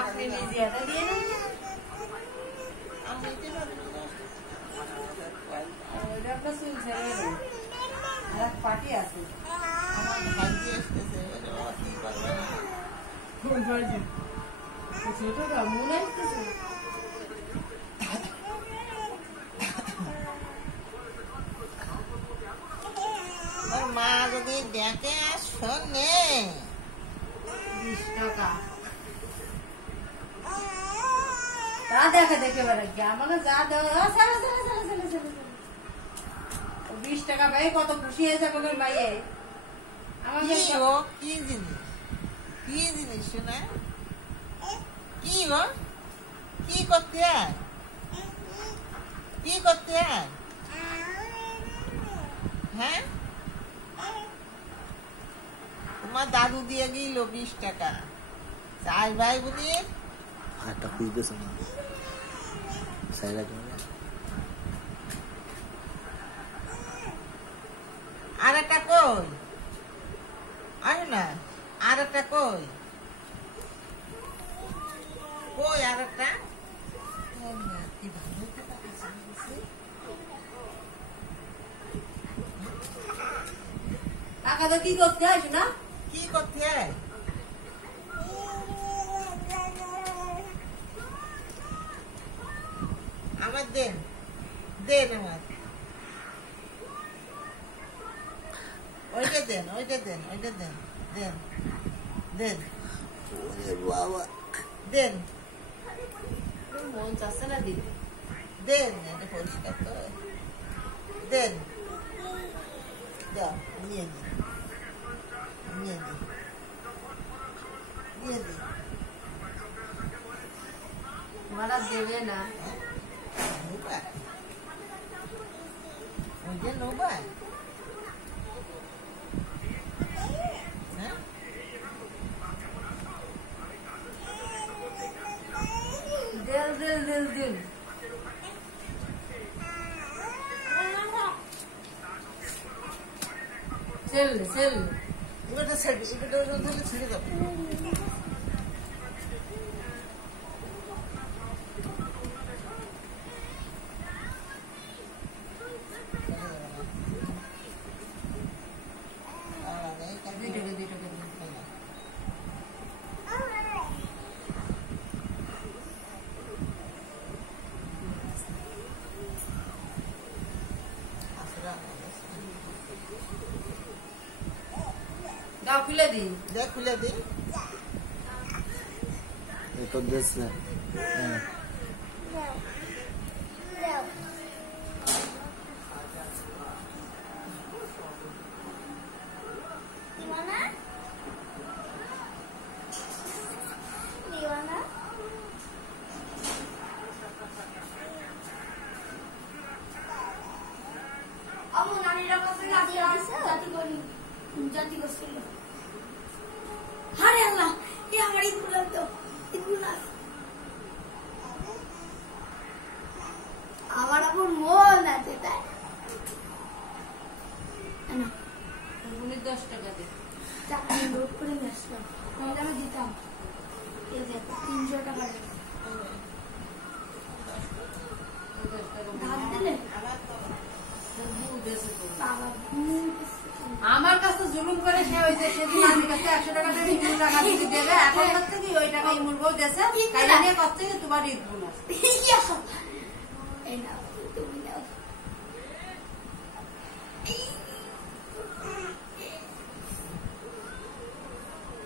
আপনি নিজে এটা দিয়ে নেন ওটা একটা চুল ছেড়ে দেন আর এক পাটি আছে আমার ভাইজি আসতেছে কি করবে না কোন ভাইজি ছোটটা মনে আসতেছে মা যদি দেখে শোনে 20 টাকা তা দেখে দেখে বেড়া কি আমাকে যা দেওয়া 20 টাকা ভাই কত খুশি হয়ে যাবে ওর ভাইয়ে আমাকে কি জিনিস শোনা কি গো কি করতে হয় হ্যাঁ তোমার দাদু দিয়ে গেল 20 টাকা চাই ভাই বুঝি হাতটা খুঁজতেছে না সাইরা আর একটা কই আয় না আর একটা কই আর একটা টাকা তো কি করতে হয় না কি করতে হয় আমার দেন আমার ওইটা দেন বাবা দেন মন চাচ্ছে না দিতে দেন এটা পরিষ্কার তো দেন দাও নিয়ে দি মারা দেবে না ওই যে নোবা দিল সেল এটা ছেড়ে দাও দাও খুলে দিই খুলে দিই তো দেশ না আমার এখন মন আছে তাই 10 টাকা দে চাকরি লোড করে নিয়ে আসলাম নাহলে আমি দিতাম 300 টাকা ধার দিলে আমার কাছে জুলুম করে সে হয়েছে সেদিন আমার কাছে 100 টাকা দিয়ে ইমুল টাকা দিতে দেবে এখন হচ্ছে কি ওই টাকা ইমুল বউ দেছে কাইলা নিয়ে করতে কি তোমার ঈদ বোনাস এই নাও তুমি নাও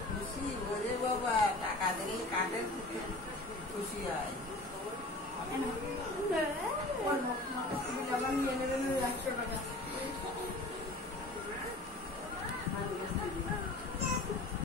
খুশি ওরে বাবা টাকা দিলে কাটের খুশি হয় আবার নিয়ে নেবেন 100 টাকা